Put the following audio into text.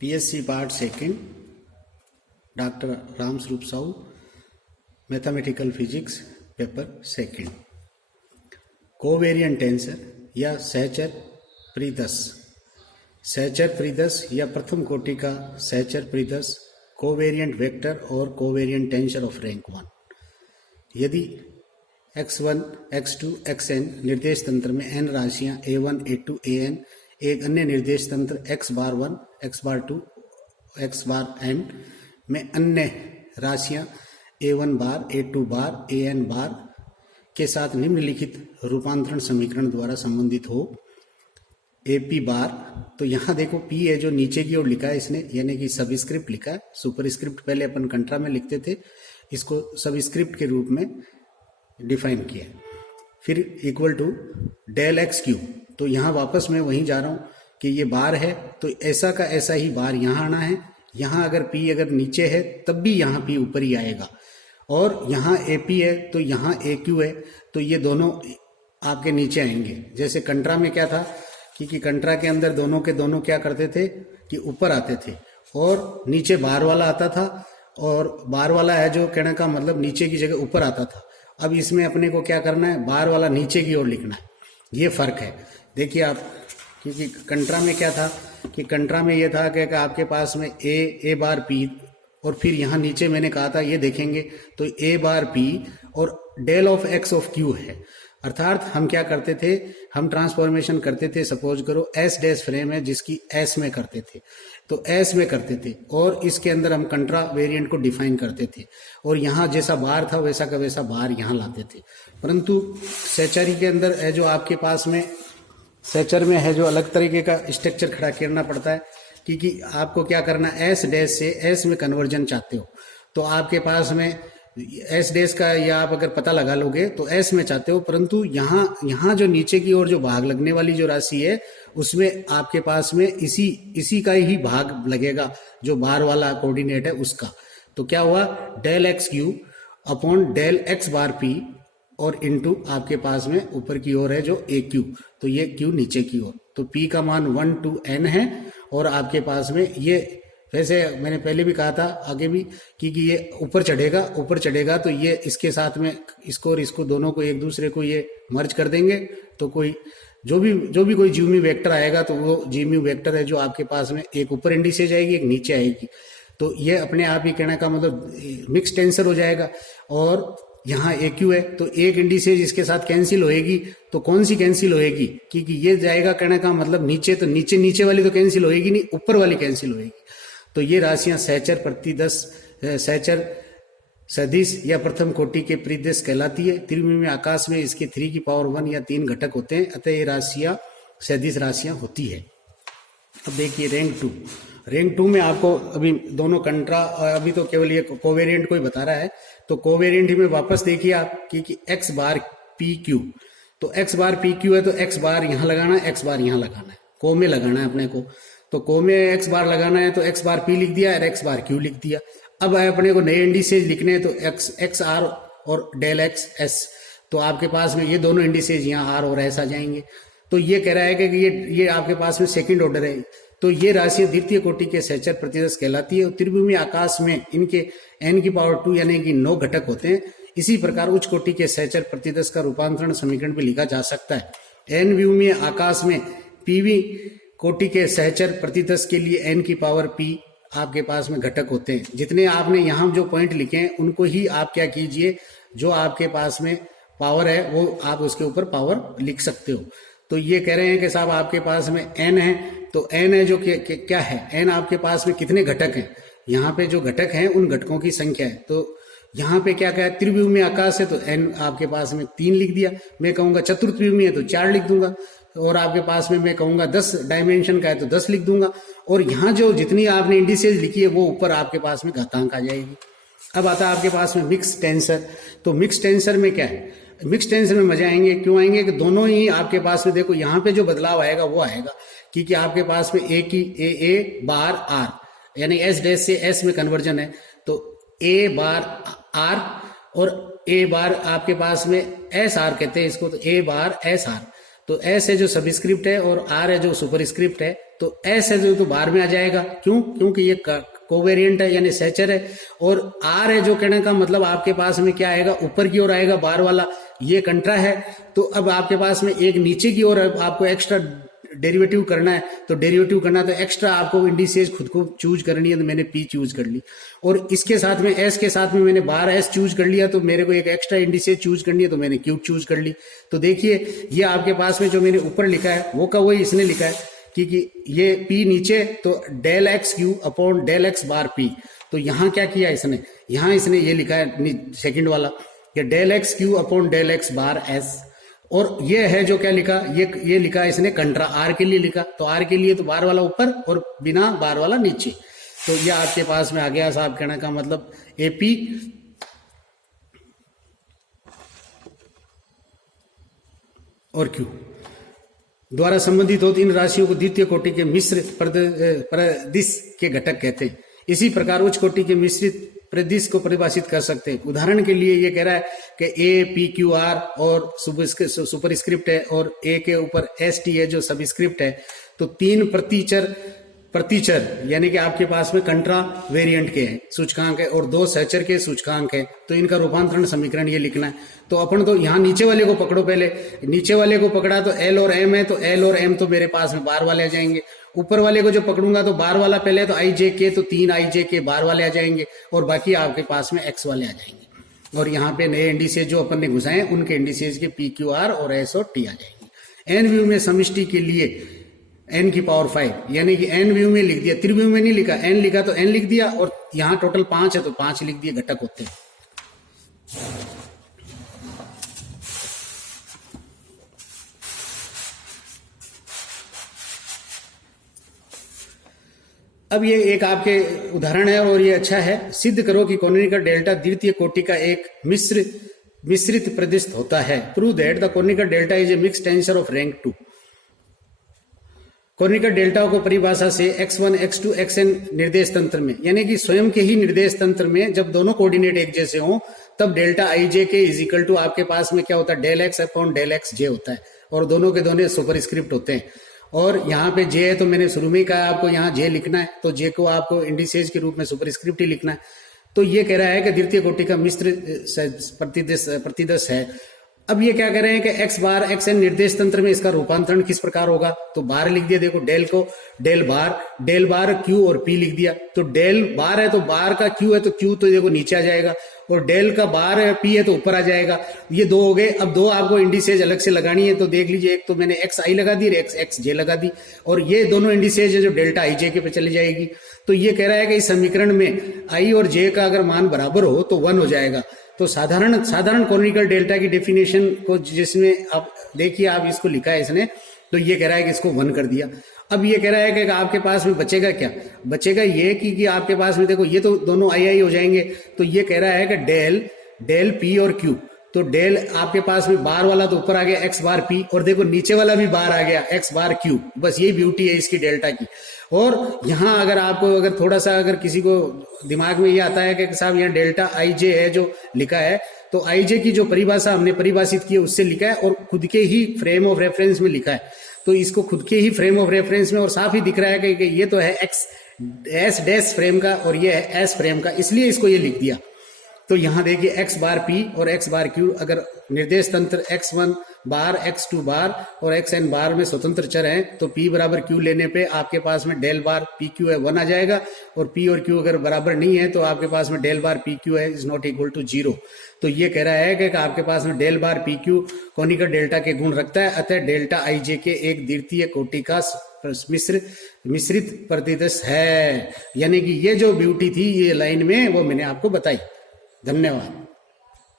PSC part second, doctor Ram Swaroop Sahu, mathematical physics, paper second. Covariant tensor या सहचर परिदस। सहचर परिदस या प्रथम कोटि का सहचर परिदस कोवेरिएंट वेक्टर और कोवेरिएंट टेंसर ऑफ रैंक 1। यदि x1, x2, xn निर्देश तंत्र में n राशियां a1, a2, an एक अन्य निर्देश तंत्र x बार 1, x बार 2, x बार n में अन्य राशियां a1 bar, a2 bar, an बार के साथ निम्नलिखित रूपांतरण समीकरण द्वारा संबंधित हो। AP बार, तो यहाँ देखो P है जो नीचे की ओर लिखा है इसने, यानी कि सबस्क्रिप्ट लिखा है। सुपरस्क्रिप्ट पहले अपन कंट्रा में लिखते थे, इसको सबस्क्रिप्ट के रूप में डिफाइन किया। फिर equal to del X Q, तो यहाँ वापस मैं वहीं जा रहा हूँ कि ये बार है तो ऐसा का ऐसा ही बार यहाँ आना है। यहाँ अगर P अगर नीचे है तब भी यहाँ P ऊपर ही आएगा, और यहाँ AP है तो यहाँ AQ है, तो ये दोनों आपके नीचे आएंगे। जैसे कंट्रा में क्या था कि कंट्रा के अंदर दोनों के दोनों क्या करते थे कि ऊपर आते थे और नीचे बार वाला आता था, और बार वाला है जो कहने का मतलब नीचे की जगह ऊपर आता था। अब इसमें अपने को क्या करना है, बार वाला नीचे की ओर लिखना है। ये फर्क है, देखिए आप, क्योंकि कंट्रा में क्या था कि कंट्रा में ये था कि आपके पास में ए बार पी, और फिर यहाँ नीचे मैंने कहा था ये देखेंगे तो ए बार पी और del of X of Q है। अर्थात हम क्या करते थे, हम ट्रांसफॉर्मेशन करते थे। सपोज करो एस डैश फ्रेम है जिसकी एस में करते थे, तो एस में करते थे, और इसके अंदर हम कंट्रा वेरिएंट को डिफाइन करते थे, और यहाँ जैसा बार था वैसा का वैसा बार यहाँ लाते थे। परंतु सहचरी के अंदर है जो आपके पास में, सहचर में है जो अलग तरीके का स्ट्रक्चर खड़ा करना पड़ता है, क्योंकि आपको क्या करना, एस डैश से एस में कन्वर्जन चाहते हो तो आपके पास में एस डैश का या आप अगर पता लगा लोगे तो एस में चाहते हो, परंतु यहाँ जो नीचे की ओर जो भाग लगने वाली जो राशि है उसमें आपके पास में इसी का ही भाग लगेगा जो बार वाला कोऑर्डिनेट है उसका। तो क्या हुआ, del X Q upon del X bar P और इनटू आपके पास में ऊपर की ओर है जो ए क्यू, तो ये क्यू नीचे की ओर, तो पी का मान 1 to n है। और आपके पास में ये, वैसे मैंने पहले भी कहा था आगे भी कि ये ऊपर चढ़ेगा तो ये इसके साथ में इसको और इसको दोनों को एक दूसरे को ये मर्ज कर देंगे, तो कोई जो भी कोई जीवमी वेक्टर आएगा तो वो जीवमी वेक्टर है जो आपके पास में एक ऊपर इंडिसेज आएगी, एक नीचे आएगी, तो ये अपने आप ही कहने का मतलब मिक्स टेंसर हो जाएगा। और यहाँ AQ है तो एक इंडिसेज इसके साथ कैंसिल होएगी, तो कौन सी कैंसिल होएगी, क्योंकि ये जाएगा कहने का मतलब नीचे, तो नीचे वाली तो कैंसिल होएगी नहीं, ऊपर वाली कैंसिल होएगी। तो ये राशियां सहचर प्रतिदस, सहचर सदिश या प्रथम कोटि के परिदस कहलाती है। त्रिविमीय आकाश में इसके 3 की पावर 1 या 3 घटक होते हैं, अतः ये राशियां सदिश राशियां होती है। अब देखिए रैंक 2 में आपको अभी दोनों कंट्रा, अभी तो केवल ये कोवेरिएंट को ही बता रहा है, तो कोवेरिएंट ही में वापस देखिए आप कि एक्स बार पी क्यू, तो एक्स बार पी क्यू है तो एक्स बार यहाँ लगाना है, एक्स बार यहाँ लगाना है, को में लगाना है अपने को, तो को में एक्स बार लगाना है तो एक्स बार पी लिख दिया और एक्स बार क्यू लिख दिया। अब अपने को नए इंडिसेज लिखने हैं तो एक्स आर और डेल एक्स एस, तो आपके पास में ये दोनों इंडिसेज यहाँ आर और एस आ जाएंगे। तो ये कह रहा है कि ये आपके पास में सेकंड ऑर्डर है, तो ये राशि द्वितीय कोटि के सहचर प्रतिदस कहलाती है। त्रिविमीय आकाश में इनके n की पावर 2 यानी कि 9 घटक होते हैं। इसी प्रकार उच्च कोटि के सहचर प्रतिदस का रूपांतरण समीकरण भी लिखा जा सकता है। n विमीय आकाश में पीवी कोटि के सहचर प्रतिदस के लिए n की पावर p आपके पास में घटक होते हैं। जितने आपने यहाँ जो पॉइंट लिखे हैं उनको ही आप क्या कीजिए, जो आपके पास में पावर है वो आप उसके ऊपर पावर लिख सकते हो। तो ये कह रहे हैं कि साहब आपके पास में n है, तो n है जो क्या है, n आपके पास में कितने घटक हैं, यहाँ पे जो घटक हैं उन घटकों की संख्या है। तो यहाँ पे क्या है, त्रिविमीय आकाश है तो n आपके पास में 3 लिख दिया। मैं कहूंगा चतुर्विमीय है तो 4 लिख दूंगा, और आपके पास में मैं कहूंगा 10 डायमेंशन का है तो 10 लिख दूंगा, और यहाँ जो जितनी आपने इंडिसेज लिखी है वो ऊपर आपके पास में घातांक आ जाएगी। अब आता है आपके पास में मिक्स टेंसर, तो मिक्स टेंसर में क्या है, मिक्स टेंसर में मजा आएंगे, क्यों आएंगे कि दोनों ही आपके पास में देखो यहाँ पे जो बदलाव आएगा वो आएगा, क्योंकि आपके पास में ए बार आर यानी एस डैश से एस में कन्वर्जन है, तो ए बार आर और ए बार आपके पास में एस आर कहते हैं इसको, तो ए बार एस आर, तो एस है जो सबस्क्रिप्ट है और आर है जो सुपरस्क्रिप्ट है, तो एस है जो तो बाहर में आ जाएगा। क्यों? क्योंकि ये कोवेरिएंट है यानी सहचर है। और आर है जो कहने का मतलब आपके पास में क्या आएगा, ऊपर की ओर आएगा बाहर वाला, ये कंट्रा है। तो अब आपके पास में एक नीचे की ओर आपको एक्स्ट्रा डेरिवेटिव करना है, तो डेरिवेटिव करना तो एक्स्ट्रा आपको इंडिसेज खुद को चूज करनी है, तो मैंने पी चूज कर ली। और इसके साथ में एस के साथ में मैंने बार एस चूज कर लिया, तो मेरे को एक एक्स्ट्रा इंडिसेज चूज करनी है, तो मैंने क्यू चूज कर ली। तो देखिए ये आपके पास में जो मैंने ऊपर लिखा है वो का वही इसने लिखा है कि ये पी नीचे, तो del X Q upon del X bar P. तो यहाँ क्या किया इसने, यहाँ इसने ये लिखा है सेकंड वाला कि del X Q upon del X bar S. और ये है जो क्या लिखा, ये लिखा इसने कंट्रा आर के लिए लिखा। तो आर के लिए तो बार वाला ऊपर और बिना बार वाला नीचे। तो ये आपके पास में आ गया साहब कहने का मतलब एपी और क्यू द्वारा संबंधित होती इन राशियों को द्वितीय कोटि के मिश्र प्रदिश के घटक कहते हैं। इसी प्रकार उच्च कोटि के मिश्रित प्रदिश को परिभाषित कर सकते हैं। उदाहरण के लिए ये कह रहा है कि ए पी क्यू आर और सुपरस्क्रिप्ट है और ए के ऊपर एस टी है जो सबस्क्रिप्ट है। तो तीन प्रतिचर यानी कि आपके पास में कंट्रा वेरिएंट के हैं सूचकांक है और दो सहचर के सूचकांक है। तो इनका रूपांतरण समीकरण ये लिखना है। तो अपन तो यहाँ नीचे वाले को पकड़ो, पहले नीचे वाले को पकड़ा तो एल और एम है, तो एल और एम तो मेरे पास में बार वाले आ जाएंगे। ऊपर वाले को जो पकड़ूंगा तो बार वाला पहले तो आई जे के, तो तीन आई जे के बार वाले आ जाएंगे और बाकी आपके पास में एक्स वाले आ जाएंगे। और यहाँ पे नए इंडिसेज जो अपन ने घुसाए उनके इंडिसेज के पी क्यू आर और एस और टी आ जाएंगे। एन व्यू में समष्टि के लिए n की पावर 5 यानी कि n व्यू में लिख दिया, त्रिव्यू में नहीं लिखा, n लिखा तो n लिख दिया और यहाँ टोटल 5 है तो 5 लिख दिए, घटक होते हैं। अब ये एक आपके उदाहरण है और ये अच्छा है। सिद्ध करो कि कोनिकल डेल्टा द्वितीय कोटि का एक मिश्रित प्रदिश होता है। Prove that the conical delta is a mixed tensor of rank 2। Conical delta को परिभाषा से x1, x2, xn निर्देश तंत्र में यानी कि स्वयं के ही निर्देश तंत्र में जब दोनों कोऑर्डिनेट एक जैसे हों तब डेल्टा आई जे के इज इक्वल टू आपके पास में क्या होता है, del X upon del X J होता है और दोनों के दोनों सुपरस्क्रिप्ट होते हैं। और यहाँ पे जे है तो मैंने शुरू में ही कहा आपको यहाँ जे लिखना है, तो जे को आपको इंडिसेज के रूप में सुपरस्क्रिप्ट ही लिखना है। तो ये कह रहा है कि द्वितीय कोटि का मिश्र प्रतिदश है। अब ये क्या कह रहे हैं कि x बार एक्स एन निर्देश तंत्र में इसका रूपांतरण किस प्रकार होगा, तो बार लिख दिया, देखो डेल को डेल बार q और p लिख दिया। तो डेल बार है तो बार का q है तो q तो देखो नीचे आ जाएगा और डेल का बार है p है तो ऊपर आ जाएगा। ये दो हो गए। अब दो आपको इंडिसेज अलग से लगानी है, तो देख लीजिए, एक तो मैंने एक्स आई लगा दी और एक्स जे लगा दी और ये दोनों इंडिसेज है जो डेल्टा आई जे के पे चली जाएगी। तो ये कह रहा है कि इस समीकरण में आई और जे का अगर मान बराबर हो तो 1 हो जाएगा। तो साधारण कोनिकल डेल्टा की डेफिनेशन को जिसमें आप देखिए, आप इसको लिखा है इसने, तो ये कह रहा है कि इसको 1 कर दिया। अब ये कह रहा है कि आपके पास में बचेगा क्या, बचेगा ये कि आपके पास में देखो ये तो दोनों आई हो जाएंगे। तो ये कह रहा है कि डेल पी और क्यू, तो डेल आपके पास में बार वाला तो ऊपर आ गया एक्स बार पी और देखो नीचे वाला भी बार आ गया एक्स बार क्यू। बस यही ब्यूटी है इसकी डेल्टा की। और यहाँ अगर आपको अगर थोड़ा सा अगर किसी को दिमाग में ये आता है कि साहब यहाँ डेल्टा आई जे है जो लिखा है, तो आई जे की जो परिभाषा हमने परिभाषित की है उससे लिखा है और खुद के ही फ्रेम ऑफ रेफरेंस में लिखा है। तो इसको खुद के ही फ्रेम ऑफ रेफरेंस में और साफ ही दिख रहा है कि ये तो है एक्स एस डैश फ्रेम का और ये है एस फ्रेम का, इसलिए इसको ये लिख दिया। तो यहाँ देखिए एक्स बार पी और एक्स बार क्यू अगर निर्देश तंत्र x1 बार x2 बार और xn बार में स्वतंत्र चर हैं तो p बराबर q लेने पे आपके पास में डेल बार पी क्यू है 1 आ जाएगा और p और q अगर बराबर नहीं है तो आपके पास में डेल बार पी क्यू है इज नॉट इक्वल टू 0। तो ये कह रहा है कि आपके पास में डेल बार पी क्यू कोनिकल डेल्टा के गुण रखता है, अतः डेल्टा आई जे के एक द्वितीय कोटि का मिश्रित प्रतिदश है। यानी कि ये जो ब्यूटी थी ये लाइन में वो मैंने आपको बताई। धन्यवाद।